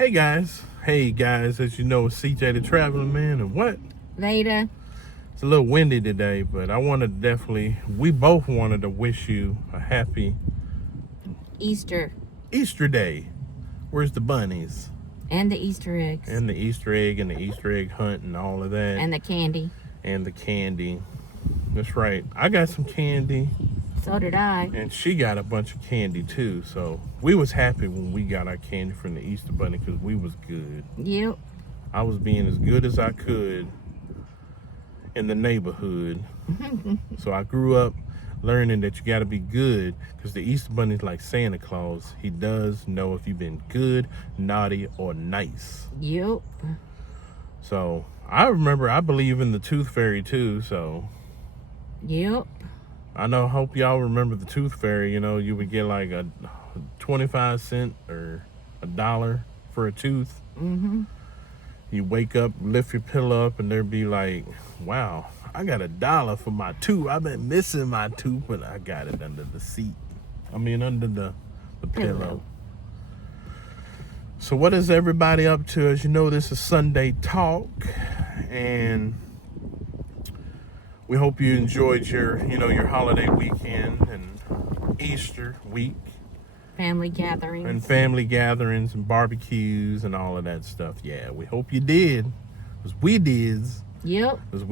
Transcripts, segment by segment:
Hey guys, as you know, it's CJ the Traveling Man, and what? Vada. It's a little windy today, but we both wanted to wish you a happy Easter. Easter Day. Where's the bunnies? And the Easter eggs. And the Easter egg and the Easter egg hunt and all of that. And the candy. And the candy. That's right. I got some candy. So did I. And she got a bunch of candy too. So we was happy when we got our candy from the Easter Bunny because we was good. Yep. I was being as good as I could in the neighborhood. So I grew up learning that you got to be good because the Easter Bunny's like Santa Claus. He does know if you've been good, naughty, or nice. Yep. So I believe in the Tooth Fairy too. So yep. Hope y'all remember the Tooth Fairy. You know, you would get like a 25 cent or $1 for a tooth. Mm-hmm. You wake up, lift your pillow up, and there'd be like, wow, I got $1 for my tooth. I've been missing my tooth, but I got it under the seat. Under the pillow. So what is everybody up to? As you know, this is Sunday Talk, and we hope you enjoyed your holiday weekend and Easter week. Family gatherings. And family gatherings and barbecues and all of that stuff. Yeah, we hope you did. Because we did. Yep. Because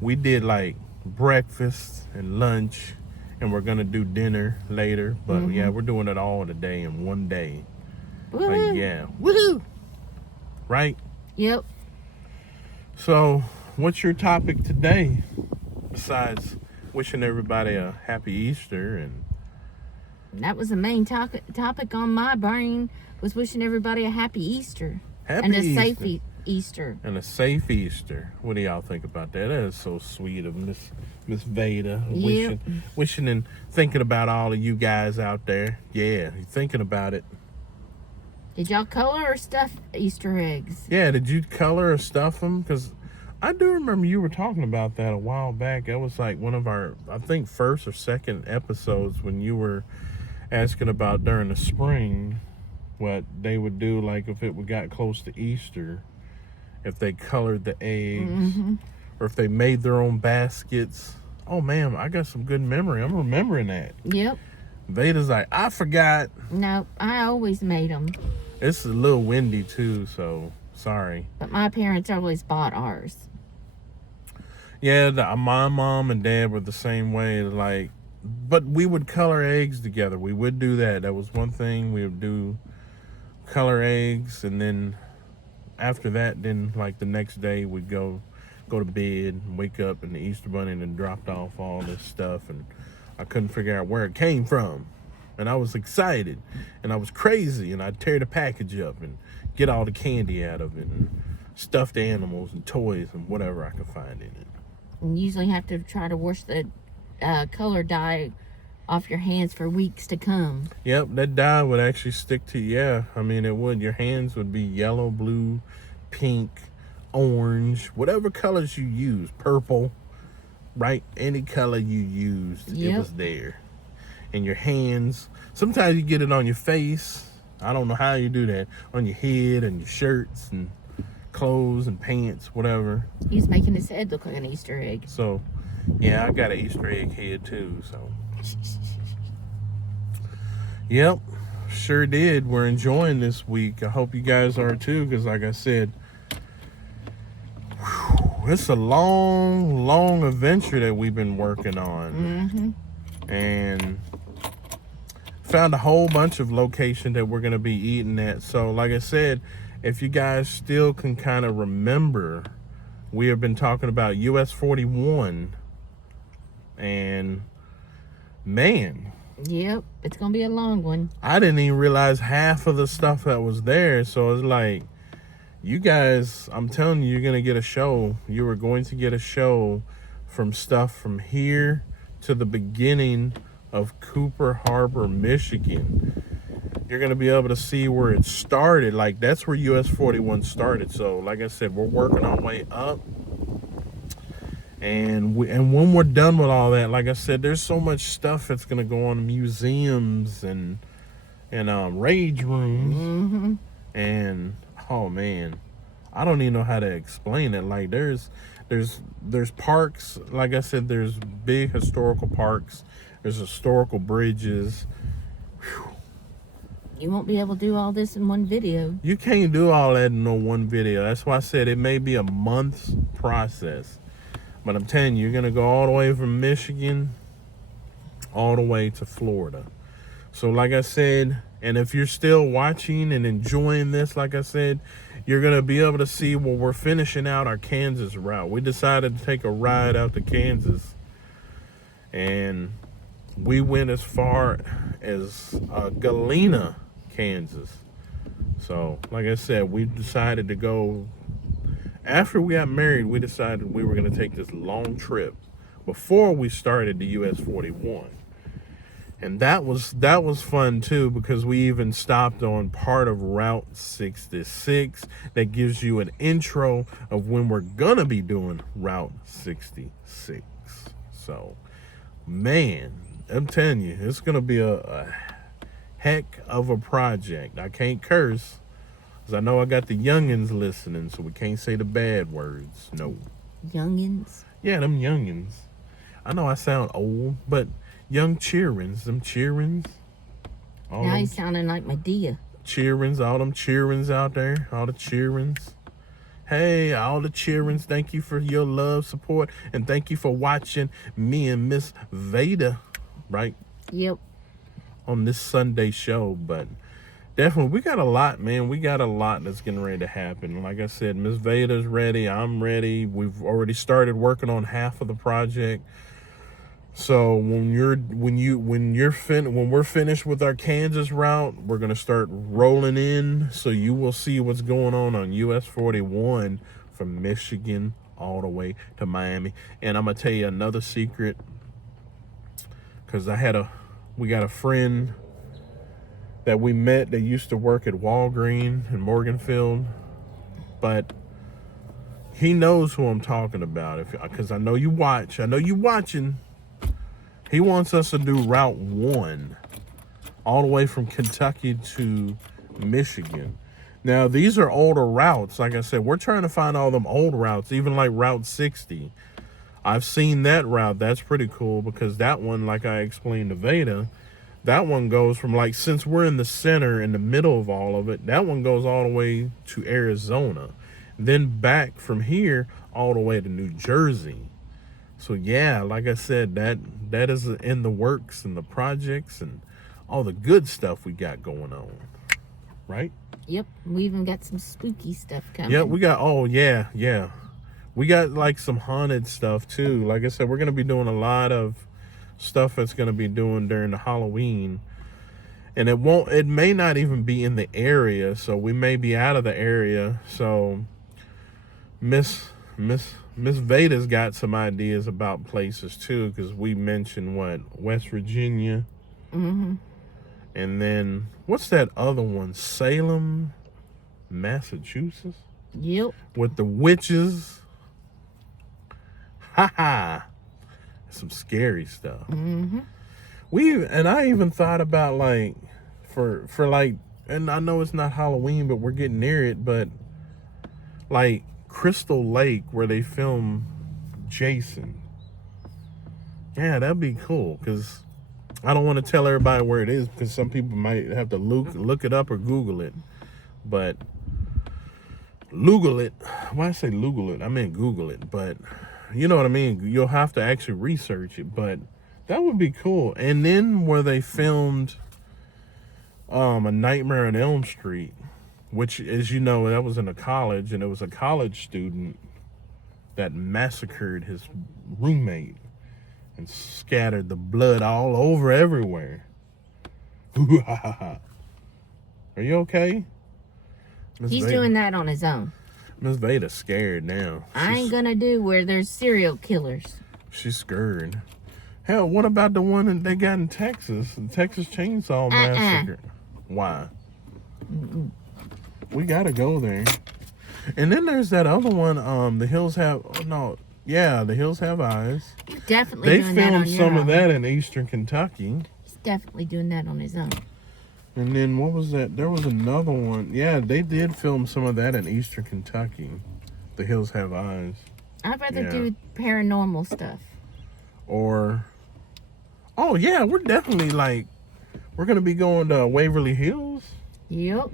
we did like breakfast and lunch, and we're going to do dinner later. But yeah, we're doing it all today in one day. Woo-hoo. Like, yeah. Woohoo! Right? Yep. So, what's your topic today? Besides wishing everybody a happy Easter, and that was the main topic on my brain, was wishing everybody a happy Easter. And a safe Easter. And a safe Easter. What do y'all think about that? That is so sweet of Miss Vada. Yep. Wishing and thinking about all of you guys out there. Yeah, you're thinking about it. Did y'all color or stuff Easter eggs? Yeah, did you color or stuff them? Because I do remember you were talking about that a while back. That was like one of our, I think, first or second episodes when you were asking about during the spring what they would do, like if it got close to Easter, if they colored the eggs, or if they made their own baskets. Oh man, I got some good memory. I'm remembering that. Yep. Vada's like, I forgot. No, I always made them. It's a little windy too, so sorry. But my parents always bought ours. Yeah, my mom and dad were the same way. Like, but we would color eggs together. We would do that. That was one thing. We would do color eggs, and then after that, then like the next day we'd go to bed and wake up, and the Easter Bunny and dropped off all this stuff, and I couldn't figure out where it came from. And I was excited, and I was crazy, and I'd tear the package up and get all the candy out of it, and stuffed animals and toys and whatever I could find in it. And usually have to try to wash the color dye off your hands for weeks to come. Yep, that dye would actually stick to you. Yeah, I mean, it would. Your hands would be yellow, blue, pink, orange, whatever colors you use, purple, right? Any color you used, It was there. And your hands, sometimes you get it on your face. I don't know how you do that. On your head and your shirts and clothes and pants, whatever. He's making his head look like an Easter egg. So, yeah, I got an Easter egg head too, so. Yep, sure did. We're enjoying this week. I hope you guys are too, because like I said, it's a long adventure that we've been working on. And found a whole bunch of locations that we're going to be eating at. So like I said, if you guys still can kind of remember, we have been talking about US 41, and man, yep, it's gonna be a long one. I didn't even realize half of the stuff that was there. So it's like, you guys, I'm telling you, you're gonna get a show. You are going to get a show from stuff from here to the beginning of Cooper Harbor, Michigan. You're going to be able to see where it started. Like, that's where US 41 started. So, like I said, we're working our way up. And when we're done with all that, like I said, there's so much stuff that's going to go on in museums and rage rooms. And oh man, I don't even know how to explain it. Like there's parks, like I said, there's big historical parks, there's historical bridges. You won't be able to do all this in one video. You can't do all that in no one video. That's why I said it may be a month's process. But I'm telling you, you're going to go all the way from Michigan all the way to Florida. So like I said, and if you're still watching and enjoying this, like I said, you're going to be able to see, well, we're finishing out our Kansas route. We decided to take a ride out to Kansas. And we went as far as Galena, Kansas. So, like I said, we decided to go. After we got married, we decided we were going to take this long trip before we started the US 41. And that was fun too, because we even stopped on part of Route 66 that gives you an intro of when we're going to be doing Route 66. So, man, I'm telling you, it's going to be a heck of a project. I can't curse, because I know I got the youngins listening, so we can't say the bad words. No. Youngins? Yeah, them youngins. I know I sound old, but young cheerins, them cheerins. Now he's sounding like Medea. Cheerins, all them cheerins out there, all the cheerins. Hey, all the cheerins, thank you for your love, support, and thank you for watching me and Miss Vada, right? Yep. On this Sunday show. But definitely, we got a lot, man. We got a lot that's getting ready to happen. Like I said, Miss Vada's ready. I'm ready. We've already started working on half of the project. So when we're finished with our Kansas route, we're gonna start rolling in. So you will see what's going on US 41 from Michigan all the way to Miami. And I'm gonna tell you another secret, because we got a friend that we met that used to work at Walgreens in Morganfield, but he knows who I'm talking about. Because I know you watch. I know you watching. He wants us to do Route 1 all the way from Kentucky to Michigan. Now, these are older routes. Like I said, we're trying to find all them old routes, even like Route 60. I've seen that route. That's pretty cool, because that one, like I explained to Vada, that one goes from, like, since we're in the center, in the middle of all of it, that one goes all the way to Arizona. Then back from here all the way to New Jersey. So yeah, like I said, that is in the works and the projects and all the good stuff we got going on, right? Yep, we even got some spooky stuff coming. Yeah, we got, oh yeah. We got like some haunted stuff too. Like I said, we're going to be doing a lot of stuff that's going to be doing during the Halloween. And it may not even be in the area, so we may be out of the area. So Miss Vada's got some ideas about places too, because we mentioned West Virginia. Mm-hmm. And then what's that other one? Salem, Massachusetts? Yep. With the witches. Ha. Some scary stuff. Mm-hmm. I even thought about, like, for like, and I know it's not Halloween, but we're getting near it, but like Crystal Lake, where they film Jason. Yeah, that'd be cool, because I don't want to tell everybody where it is, because some people might have to look it up or Google it. But Google it. Why I say Google it? I mean Google it, but you know what I mean? You'll have to actually research it, but that would be cool. And then where they filmed A Nightmare on Elm Street, which, as you know, that was in a college, and it was a college student that massacred his roommate and scattered the blood all over everywhere. Are you okay? He's doing that on his own. Miss Vada's scared now. I ain't gonna do where there's serial killers. She's scared. Hell, what about the one that they got in Texas? The Texas Chainsaw Massacre. Why? Mm-mm. We gotta go there. And then there's that other one, The Hills Have... Oh, no. Yeah, The Hills Have Eyes. Definitely they doing that on filmed your some own. of that in Eastern Kentucky. He's definitely doing that on his own. And then what was that? There was another one. Yeah, they did film some of that in Eastern Kentucky. The Hills Have Eyes. I'd rather Yeah. do paranormal stuff. Or, oh yeah, we're definitely we're gonna be going to Waverly Hills. Yep.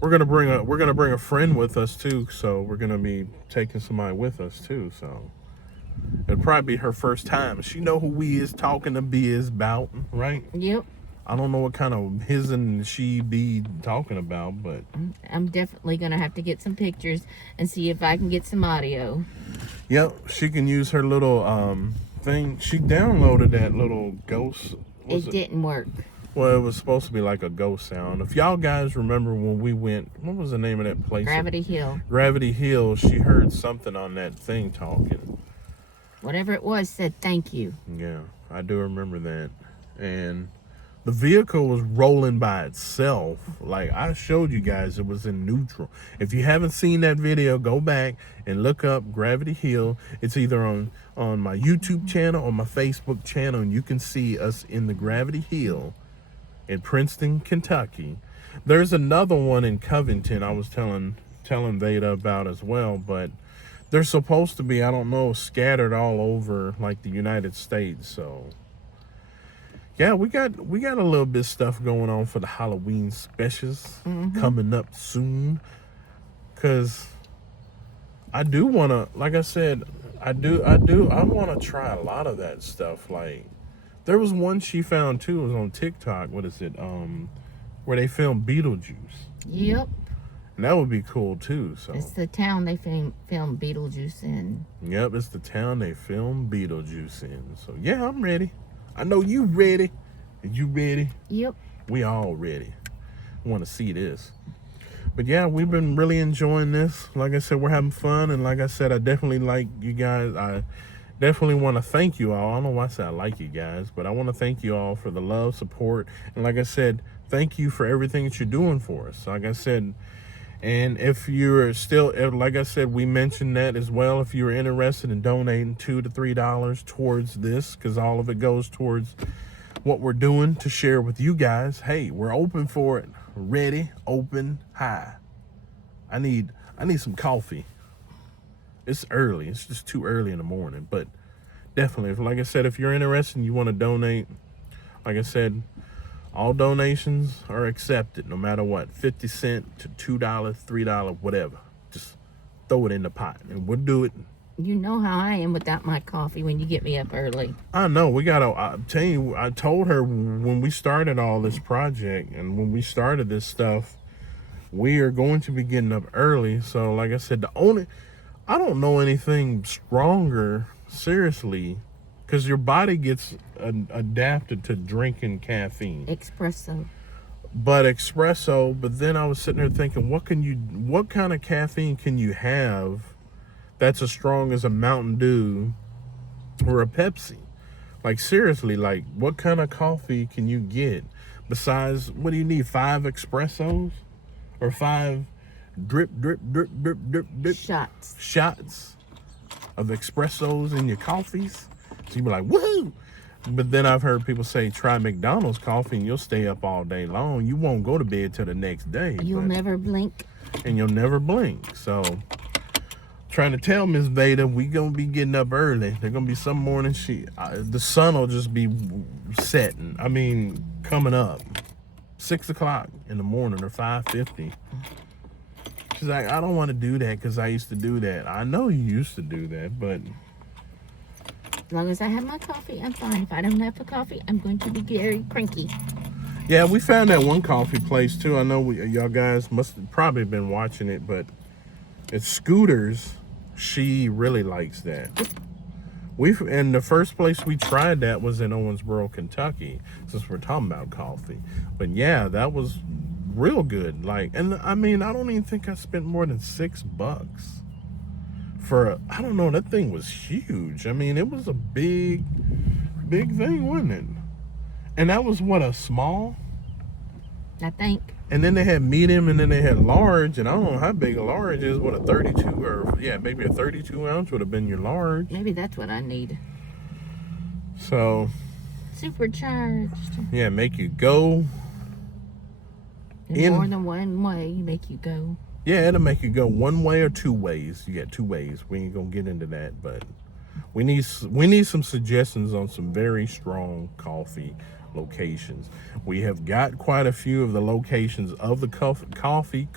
We're gonna bring a friend with us too. So we're gonna be taking somebody with us too. So it'll probably be her first time. She know who we is talking to biz about, right? Yep. I don't know what kind of his and she be talking about, but I'm definitely going to have to get some pictures and see if I can get some audio. yep, she can use her little thing. She downloaded that little ghost. It didn't work. Well, it was supposed to be like a ghost sound. If y'all guys remember when we went, what was the name of that place? Gravity Hill. Gravity Hill. She heard something on that thing talking. Whatever it was said thank you. Yeah, I do remember that. And the vehicle was rolling by itself. Like I showed you guys, it was in neutral. If you haven't seen that video, go back and look up Gravity Hill. It's either on my YouTube channel or my Facebook channel, and you can see us in the Gravity Hill in Princeton, Kentucky. There's another one in Covington I was telling Vada about as well, but they're supposed to be, I don't know, scattered all over like the United States. So yeah, we got a little bit of stuff going on for the Halloween specials coming up soon. Cause I do wanna, like I said, I wanna try a lot of that stuff. Like there was one she found too, it was on TikTok, what is it? Where they filmed Beetlejuice. Yep. And that would be cool too. So It's the town they filmed Beetlejuice in. yep, it's the town they filmed Beetlejuice in. So yeah, I'm ready. I know you ready. Are you ready? Yep. We all ready. Want to see this. But yeah, we've been really enjoying this. Like I said, we're having fun. And like I said, I definitely like you guys. I definitely want to thank you all. I don't know why I said I like you guys, but I want to thank you all for the love, support. And like I said, thank you for everything that you're doing for us. Like I said, and if you're still, like I said, we mentioned that as well. If you're interested in donating $2 to $3 towards this, because all of it goes towards what we're doing to share with you guys. Hey, we're open for it. Ready, open, high. I need some coffee. It's early. It's just too early in the morning. But definitely, like I said, if you're interested and you want to donate, like I said, all donations are accepted, no matter what. 50 cents to $2, $3, whatever. Just throw it in the pot, and we'll do it. You know how I am without my coffee when you get me up early. I know. We got to, I'm telling you, I told her when we started all this project and when we started this stuff, we are going to be getting up early. So, like I said, I don't know anything stronger, seriously, because your body gets adapted to drinking caffeine. Espresso. But then I was sitting there thinking, what kind of caffeine can you have that's as strong as a Mountain Dew or a Pepsi? Like seriously, like what kind of coffee can you get besides, what do you need, 5 espressos or 5 drip shots of espressos in your coffees? So you be like, woohoo! But then I've heard people say, try McDonald's coffee and you'll stay up all day long. You won't go to bed till the next day. You'll never blink. And you'll never blink. So, trying to tell Miss Vada, we gonna be getting up early. There's gonna be some morning the sun will just be setting. I mean, coming up. 6 o'clock in the morning or 5:50. She's like, I don't want to do that because I used to do that. I know you used to do that, but As long as I have my coffee, I'm fine. If I don't have a coffee, I'm going to be very cranky. yeah, we found that one coffee place too. I know y'all guys must have probably been watching it, but it's Scooters. She really likes that. And the first place we tried that was in Owensboro, Kentucky, since we're talking about coffee. But yeah, that was real good. Like, and I mean, I don't even think I spent more than $6 for I don't know, that thing was huge. I mean, it was a big thing, wasn't it? And that was what, a small? I think. And then they had medium, and then they had large, and I don't know how big a large is. What, a 32, or yeah, maybe a 32 ounce would have been your large. Maybe that's what I need. So Supercharged. yeah, make you go. In more than one way, make you go. Yeah, it'll make you go one way or two ways. You got two ways. We ain't gonna get into that, but we need some suggestions on some very strong coffee locations. We have got quite a few of the locations of the coffee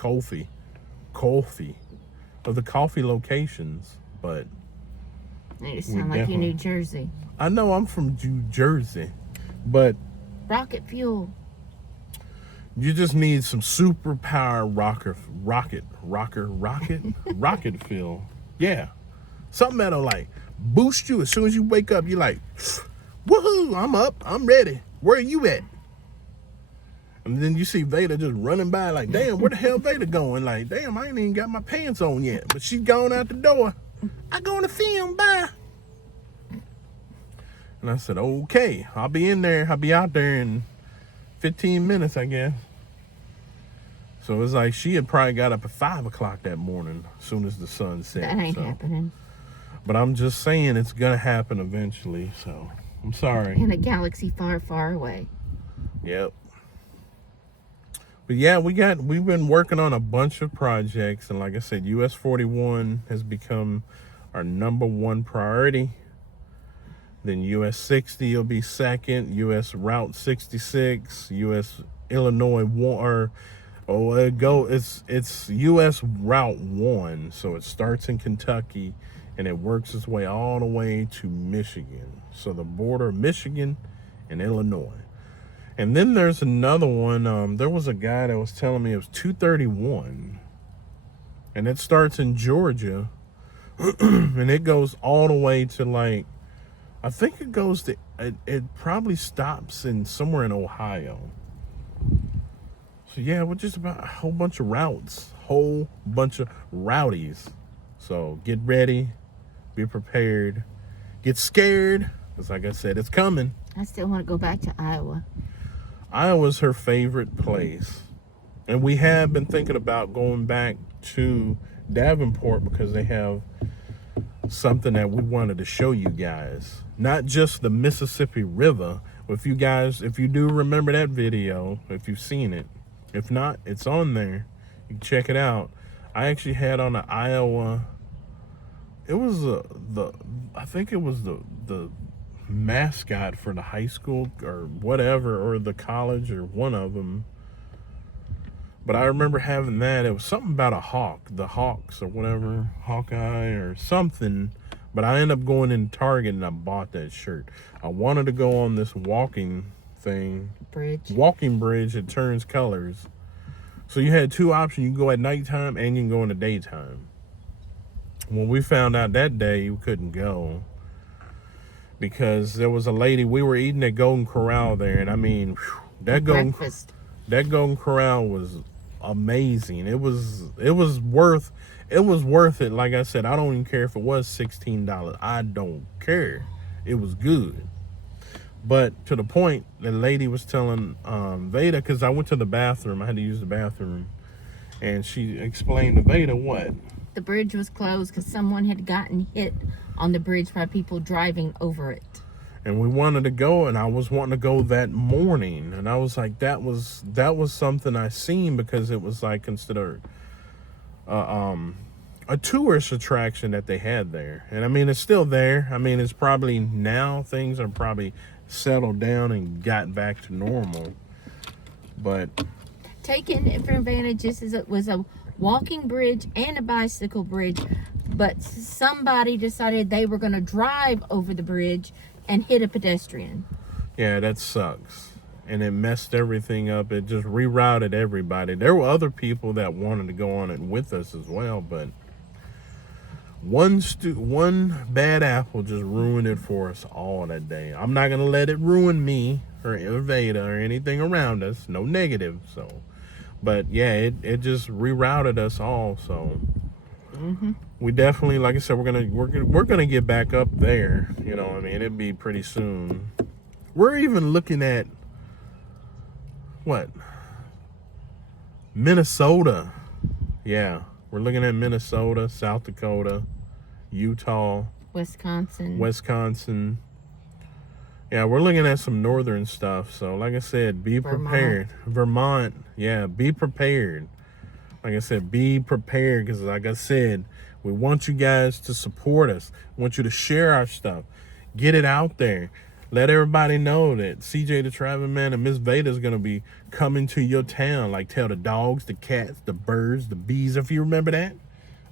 of the coffee locations, but You sound like you New Jersey. I know I'm from New Jersey, but rocket fuel. You just need some superpower rocket fuel. Yeah. Something that'll like boost you as soon as you wake up. You're like, woohoo, I'm up, I'm ready. Where are you at? And then you see Vada just running by like, damn, where the hell Vada going? Like, damn, I ain't even got my pants on yet. But she's gone out the door. I going to film, bye. And I said, okay, I'll be in there. I'll be out there in 15 minutes, I guess. So it's like she had probably got up at 5 o'clock that morning as soon as the sun set. That ain't happening. But I'm just saying it's going to happen eventually. So I'm sorry. In a galaxy far, far away. Yep. But yeah, we've been working on a bunch of projects. And like I said, US 41 has become our #1 priority. Then US 60 will be second. US Route 66, US Illinois it's US Route 1. So it starts in Kentucky and it works its way all the way to Michigan. So the border of Michigan and Illinois. And then there's another one. There was a guy that was telling me it was 231. And it starts in Georgia. And it goes all the way to like, I think it goes to, it probably stops in somewhere in Ohio. So yeah, we're just about a whole bunch of routes, whole bunch of rowdies. So get ready, be prepared, get scared, because like I said, it's coming. I still want to go back to Iowa. Iowa's her favorite place. And we have been thinking about going back to Davenport because they have something that we wanted to show you guys. Not just the Mississippi River. If you do remember that video, if you've seen it. If not, it's on there. You can check it out. I actually had on the Iowa. It was I think it was the mascot for the high school or whatever, or the college, or one of them. But I remember having that. It was something about a hawk, the Hawks or whatever, Hawkeye or something. But I ended up going in Target and I bought that shirt. I wanted to go on this walking bridge that turns colors. So you had two options. You can go at nighttime and you can go in the daytime. When we found out that day, we couldn't go because there was a lady. We were eating at Golden Corral there, and I mean, that Golden Corral was amazing. It was worth it. Like I said, I don't even care if it was $16. I don't care. It was good. But to the point, the lady was telling Vada, because I went to the bathroom. I had to use the bathroom. And she explained to Vada what? The bridge was closed because someone had gotten hit on the bridge by people driving over it. And we wanted to go, and I was wanting to go that morning. And I was like, that was something I seen, because it was like considered a tourist attraction that they had there. And I mean, it's still there. I mean, it's probably now things are probably settled down and got back to normal. But taken for advantages, it was a walking bridge and a bicycle bridge, but somebody decided they were going to drive over the bridge and hit a pedestrian. Yeah, that sucks. And it messed everything up. It just rerouted everybody. There were other people that wanted to go on it with us as well, but one bad apple just ruined it for us all that day. I'm not going to let it ruin me or Vada or anything around us. No negative. So, but yeah, it just rerouted us all. So we definitely, like I said, we're gonna get back up there. You know, I mean, it'd be pretty soon. We're even looking at what? Minnesota. Yeah, we're looking at Minnesota, South Dakota, Utah, Wisconsin. Yeah, we're looking at some northern stuff. So, like I said, be prepared. Vermont, yeah, be prepared. Like I said, be prepared because, like I said, we want you guys to support us. We want you to share our stuff. Get it out there. Let everybody know that CJ the Traveling Man and Miss Vada is going to be coming to your town. Like, tell the dogs, the cats, the birds, the bees, if you remember that.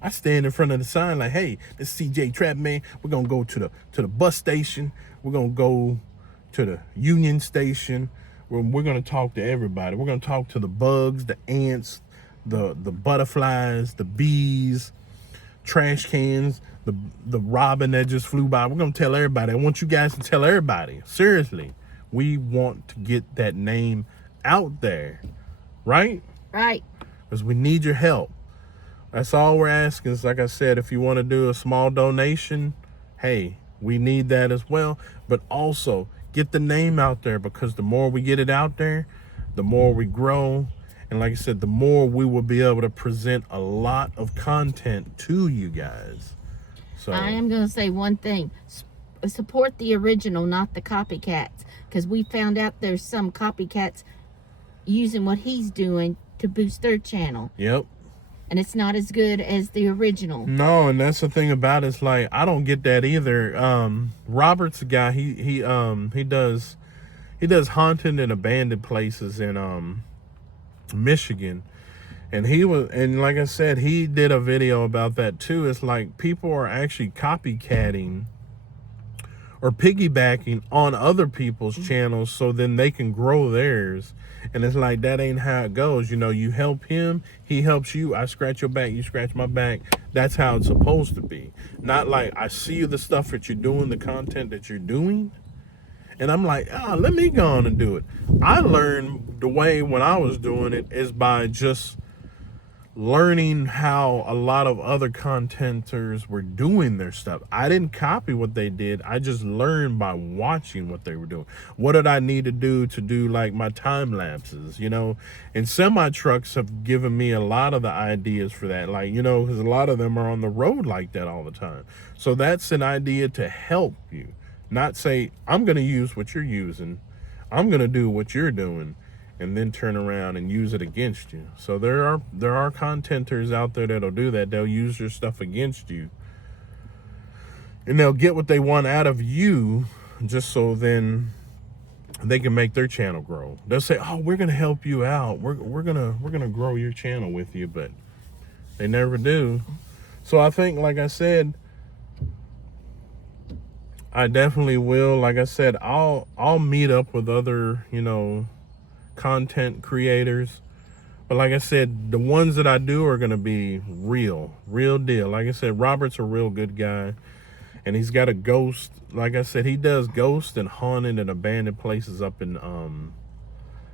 I stand in front of the sign like, hey, this CJ Traveling Man. We're going to go to the bus station. We're going to go to the Union Station. We're going to talk to everybody. We're going to talk to the bugs, the ants, the butterflies, the bees, trash cans, the robin that just flew by. We're going to tell everybody. I want you guys to tell everybody. Seriously. We want to get that name out there. Right? Right. Because we need your help. That's all we're asking is, like I said, if you want to do a small donation, hey, we need that as well. But also, get the name out there, because the more we get it out there, the more we grow. And like I said, the more we will be able to present a lot of content to you guys. So I am going to say one thing. Support the original, not the copycats. Because we found out there's some copycats using what he's doing to boost their channel. Yep. And it's not as good as the original. No, and that's the thing about it. It's like, I don't get that either. Robert's a guy, he does haunted and abandoned places in Michigan. And like I said, he did a video about that too. It's like people are actually copycatting or piggybacking on other people's channels so then they can grow theirs. And it's like, that ain't how it goes. You know, you help him, he helps you. I scratch your back, you scratch my back. That's how it's supposed to be. Not like, I see the stuff that you're doing, the content that you're doing, and I'm like, let me go on and do it. I learned the way when I was doing it is by just learning how a lot of other contenters were doing their stuff. I didn't copy what they did. I just learned by watching what they were doing. What did I need to do like my time lapses, you know? And semi trucks have given me a lot of the ideas for that. Like, you know, because a lot of them are on the road like that all the time. So that's an idea to help you. Not say, I'm going to use what you're using. I'm going to do what you're doing, and then turn around and use it against you. So there are contenters out there that'll do that. They'll use your stuff against you. And they'll get what they want out of you just so then they can make their channel grow. They'll say, oh, we're going to help you out. We're going to grow your channel with you, but they never do. So I think, like I said, I definitely will. Like I said, I'll meet up with other, you know, content creators. But like I said, the ones that I do are going to be real deal. Like I said, Robert's a real good guy. And he's got a ghost. Like I said, he does ghost and haunted and abandoned places up in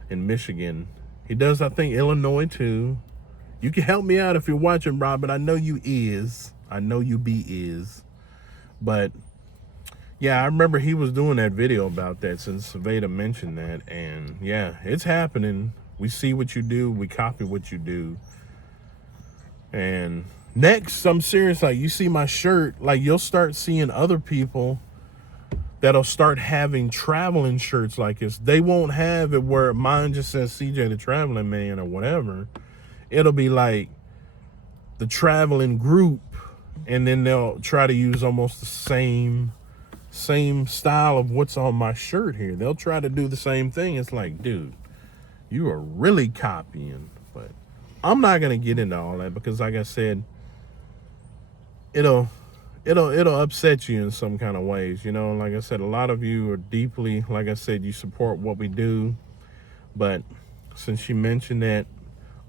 Michigan. He does, I think, Illinois too. You can help me out if you're watching, Robert. I know you is. I know you is. But yeah, I remember he was doing that video about that since Vada mentioned that. And yeah, it's happening. We see what you do. We copy what you do. And next, I'm serious. Like, you see my shirt, like, you'll start seeing other people that'll start having traveling shirts like this. They won't have it where mine just says CJ the Traveling Man or whatever. It'll be like the traveling group. And then they'll try to use almost the same style of what's on my shirt here. They'll try to do the same thing. It's like, dude, you are really copying. But I'm not gonna get into all that because, like I said, it'll upset you in some kind of ways. You know, like I said, a lot of you are deeply, like I said, you support what we do. But since you mentioned that,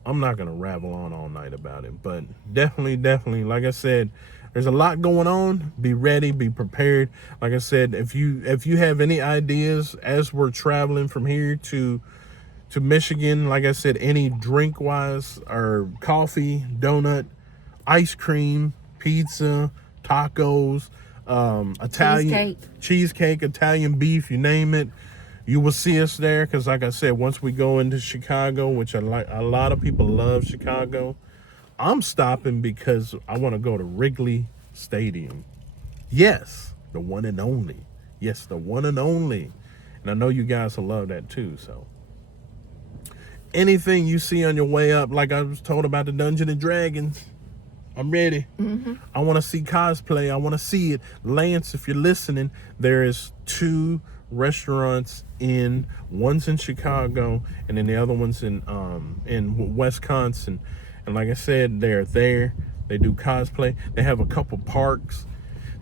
I'm not gonna rabble on all night about it. But definitely, like I said, there's a lot going on. Be ready, be prepared. Like I said, if you have any ideas as we're traveling from here to Michigan, like I said, any drink wise or coffee, donut, ice cream, pizza, tacos, Italian cheesecake, Italian beef, you name it, you will see us there. Because like I said, once we go into Chicago, which a lot of people love Chicago, I'm stopping because I want to go to Wrigley Stadium. Yes, the one and only. Yes, the one and only. And I know you guys will love that too. So anything you see on your way up, like I was told about the Dungeons and Dragons, I'm ready. I want to see cosplay. I want to see it. Lance, if you're listening, there is 2 restaurants one's in Chicago and then the other one's in Wisconsin. And like I said, they're there. They do cosplay. They have a couple parks.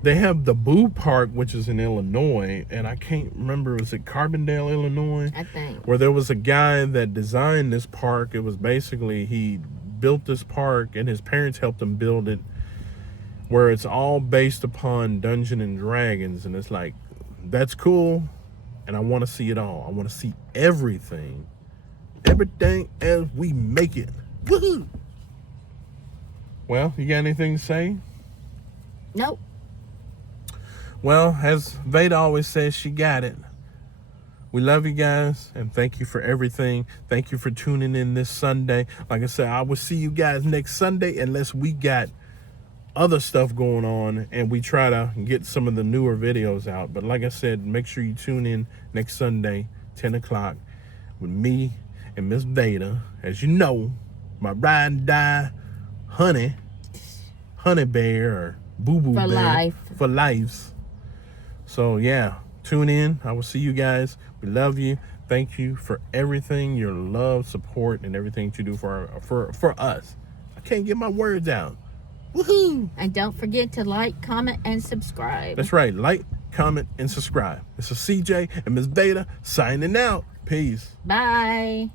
They have the Boo Park, which is in Illinois, and I can't remember, was it Carbondale, Illinois? I think. Where there was a guy that designed this park. It was basically, he built this park and his parents helped him build it, where it's all based upon Dungeons and Dragons. And it's like, that's cool, and I want to see it all. I want to see everything as we make it. Woohoo! Well, you got anything to say? Nope. Well, as Vada always says, she got it. We love you guys, and thank you for everything. Thank you for tuning in this Sunday. Like I said, I will see you guys next Sunday unless we got other stuff going on and we try to get some of the newer videos out. But like I said, make sure you tune in next Sunday, 10 o'clock, with me and Miss Vada. As you know, my ride and die honey bear or boo-boo bear. Life. For life. So yeah, tune in. I will see you guys. We love you. Thank you for everything, your love, support, and everything that you do for us. I can't get my words out. Woohoo! And don't forget to like, comment, and subscribe. That's right. Like, comment, and subscribe. This is CJ and Miss Vada signing out. Peace. Bye.